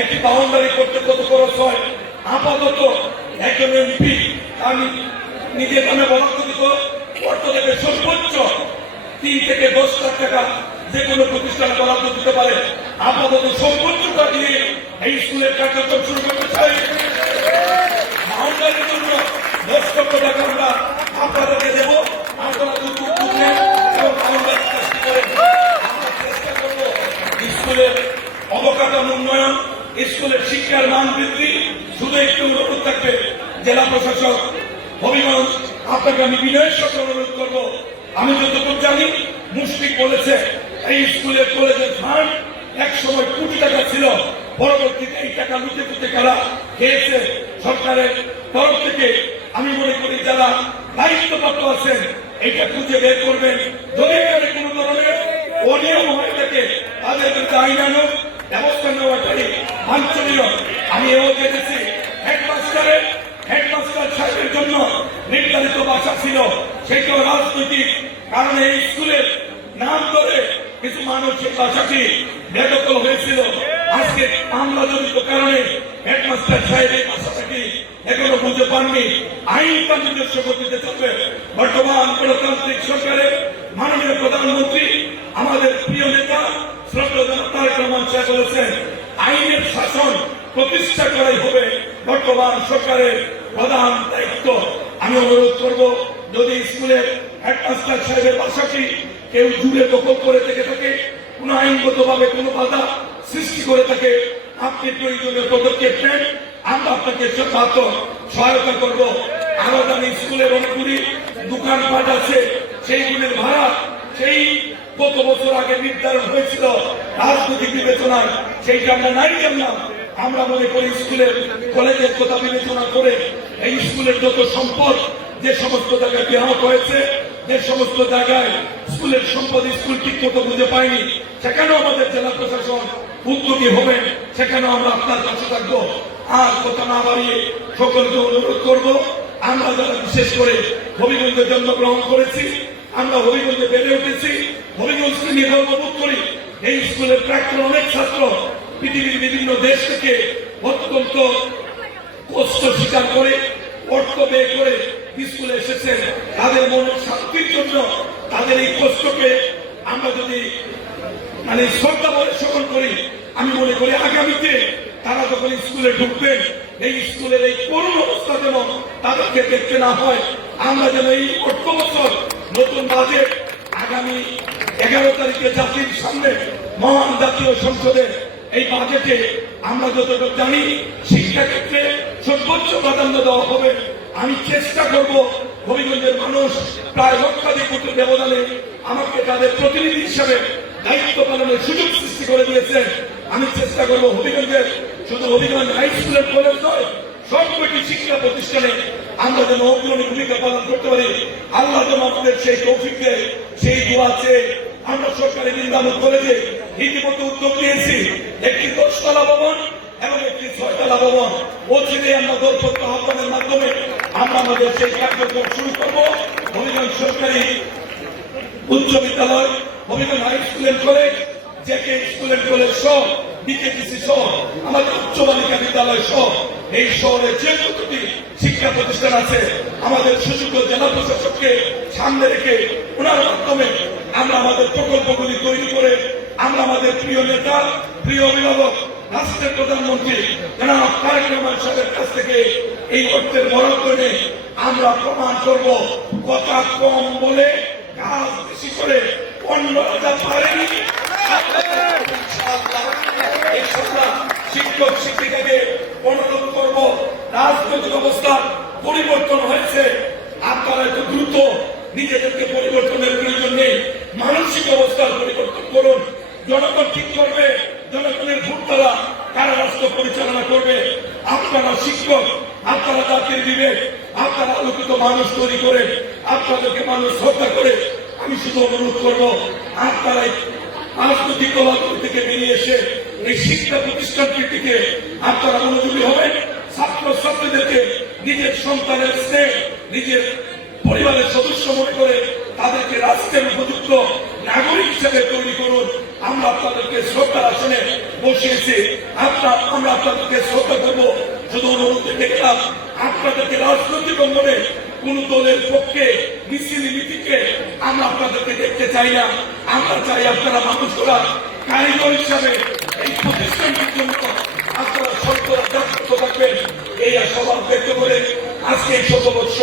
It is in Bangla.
একটি বাউন্ডারি করতে কত খরচ হয়। আপাতত একজন এমপি আমি নিজের নামে বরাদ্দ অর্থ দেবে সর্বোচ্চ 3 থেকে 10 লাখ টাকা যে কোনো প্রতিষ্ঠান বরাদ্দ দিতে পারে। আপাতত সর্বোচ্চটা দিয়ে এই স্কুলের কার্যক্রম শুরু করতে চাই। বাউন্ডারির জন্য 10 লক্ষ টাকা আমরা আপনাদেরকে দেব। আপনারা দুর্যোগ বুঝলেন এবং বাউন্ডারি সৃষ্টি করেন। আমরা চেষ্টা করব স্কুলের অবকাঠামো উন্নয়ন, স্কুলের শিক্ষার মান বৃদ্ধি। শুধু একটু অনুরোধ থাকবে জেলা প্রশাসক হবিগঞ্জ, আপনাকে আমি বিনয়ের সাথে অনুরোধ করবো, আমি যতটুকু জানি মুশফিক বলেছে এই স্কুলের কলেজের ফান্ড এক সময় কোটি টাকা ছিল, পরবর্তীতে এই টাকা লুটে পুঁতে কারা খেয়েছে সরকারের তরফ থেকে। আমি মনে করি যারা দায়িত্বপ্রাপ্ত আছেন এটা খুঁজে বের করবেন। যদি এখানে কোনো ধরনের অনিয়ম হয়ে থাকে তাদের বিরুদ্ধে আইনানুগ ব্যবস্থা নেওয়াটাই বাঞ্ছনীয়। আমি এও দেখেছি হেডমাস্টার সাহেবের জন্য নির্ধারিত বাসা ছিল, সেটাও রাজনৈতিক কারণে এই স্কুলের নাম ধরে কিছু মানুষ সেই বাসাটি বেদখল হয়েছিল। আজকে মামলাজনিত কারণে হেডমাস্টার সাহেব এই বাসাটাকে এখনো বুঝে পাননি। আইন তার নিজস্ব গতিতে চলবে। বর্তমান গণতান্ত্রিক সরকারের মাননীয় প্রধানমন্ত্রী আমাদের প্রিয় নেতা শ্রদ্ধেয় তারেক রহমান সাহেব বলেছেন আইনের শাসন প্রতিষ্ঠা করাই হবে বর্তমান সরকারের প্রধান দায়িত্ব। আমি অনুরোধ করব যদি স্কুলের হেডমাস্টার সাহেবের বাসাটি কেউ জুড়ে দখল করে থেকে থাকে, কোন আইনগত ভাবে কোনো বাধা সৃষ্টি করে থাকে, আপনি প্রয়োজনীয় পদক্ষেপ নেন, আমরা আপনাকে মাত্র সহায়তা করব। আমাদের স্কুলের অনেকগুলি দোকানপাট আছে, সেইগুলির ভাড়া সেই কত বছর আগে নির্ধারণ হয়েছিল রাজনৈতিক বিবেচনায়, সেইটা আমরা নাই জানলাম। আমরা মনে করি স্কুলের কলেজের কথা বিবেচনা করে এই স্কুলের যত সম্পদ যে সমস্ত জায়গায় ব্যাহত হয়েছে, যে সমস্ত জায়গায় স্কুলের সম্পদ স্কুল ঠিক মতো বুঝে পায়নি, সেখানেও আমাদের জেলা প্রশাসন উদ্যোগী হবেন, সেখানেও আমরা আপনার কাছে থাকবো। আর কথা না বাড়িয়ে সকলকে অনুরোধ করব, আমরা যারা বিশেষ করে হবিগঞ্জে জন্মগ্রহণ করেছি, আমরা হবিগঞ্জে বেড়ে উঠেছি, হবিগঞ্জকে নিয়ে গর্ববোধ করি। এই স্কুলের প্রাক্তন অনেক ছাত্র পৃথিবীর বিভিন্ন দেশ থেকে অত্যন্ত কষ্ট স্বীকার করে অর্থ ব্যয় করে স্কুলে এসেছেন। তাদের মনের শান্তির জন্য তাদের এই কষ্টকে আমরা যদি শ্রদ্ধা বলে স্মরণ করি, আমি মনে করি আগামীতে তারা যখন স্কুলে ঢুকবেন এই স্কুলের এই করুণ অবস্থা যেন তাদেরকে দেখতে না হয়। আমরা যেন এই অর্থ বছর নতুন বাজেট আগামী 11 তারিখে জাতির সামনে মহান জাতীয় সংসদের এই বাজেটে আমরা যতটুকু জানি শিক্ষা ক্ষেত্রে সর্বোচ্চ প্রাধান্য দেওয়া হবে। আমি চেষ্টা করব হবিগঞ্জের মানুষ প্রায় লক্ষাধিক ভোটের ব্যবধানে আমাকে তাদের প্রতিনিধি হিসাবে দায়িত্ব পালনের সুযোগ সৃষ্টি করে দিয়েছেন। আমি চেষ্টা করব হবিগঞ্জের শুধু হবিগঞ্জ হাই স্কুলের কলেজ নয়, সবকটি শিক্ষা প্রতিষ্ঠানে আমরা যেন অগ্রণী ভূমিকা পালন করতে পারি। আল্লাহ যেন আমাদের সেই তৌফিক দেয়, সেই দোয়া চেয়ে আমরা সরকারি নির্মাণ কলেজে রীতিমতো উদ্যোগ নিয়েছি। একটি 10 তলা ভবন এবং একটি 6 তলা ভবন বলছিলেন আমরা দরপত্র আহ্বানের মাধ্যমে আমরা আমাদের সেই কার্যক্রম শুরু করবো। হবিগঞ্জ সরকারি উচ্চ বিদ্যালয়, Habiganj high school and college, JK school and college সহ বিকেটিসি সহ আমাদের উচ্চ বালিকা বিদ্যালয় সহ এই শহরে যে কতটি শিক্ষা প্রতিষ্ঠান আছে আমাদের সুযোগ্য জেলা প্রশাসককে সামনে রেখে ওনার মাধ্যমে আমরা আমাদের প্রকল্পগুলি তৈরি করে আমরা আমাদের প্রিয় নেতা, প্রিয় অভিভাবক, রাষ্ট্রের প্রধানমন্ত্রী জনাব তারেক রহমান সাহেবের কাছ থেকে এই অর্থের বরাদ্দ নিয়ে আমরা প্রমাণ করব কথা কম বলে কাজ বেশি করে অন্যরা পারেনি। শিক্ষক শিক্ষিকাকে অনুরোধ করব, রাজনৈতিক অবস্থা পরিবর্তন হয়েছে, আপনারা একটু দ্রুত নিজেদেরকে পরিবর্তনের প্রয়োজন নেই, মানসিক অবস্থার পরিবর্তন করুন। জনগণ ঠিক করবে, জনগণের ভোট দ্বারা কারা রাষ্ট্র পরিচালনা করবে। আপনারা শিক্ষক, আপনারা জাতির বিবেক, আপনারা আলোকিত মানুষ তৈরি করে আপনাদেরকে মানুষ শ্রদ্ধা করে আমি শুধু অনুরোধ করব আপনারা রাজনৈতিক দলাদল থেকে বেরিয়ে এসে এই শিক্ষা প্রতিষ্ঠানটির দিকে আপনারা মনোযোগী হবেন। ছাত্র ছাত্রীদেরকে নিজের সন্তানের স্নেহ, নিজের পরিবারের সদস্য মনে করে তাদেরকে রাষ্ট্রের উপযুক্ত নাগরিক হিসেবে তৈরি করুন। আমরা আপনাদেরকে শ্রদ্ধার আসনে বসিয়েছি। আমরা আপনাদেরকে শ্রদ্ধা করবো। শুধু অনুরোধ দেখলাম আপনাদেরকে রাজনৈতিক অঙ্গনে কোন দলের পক্ষে মিছিল মিটিংকে আমরা আপনাদেরকে দেখতে চাই না। আমরা চাই আপনারা মানুষরা কারিগর হিসাবে এই প্রতিষ্ঠানটির জন্য আপনারা সরকার থাকবেন এই আশাবাদ ব্যক্ত করে আজকে এই শতবর্ষ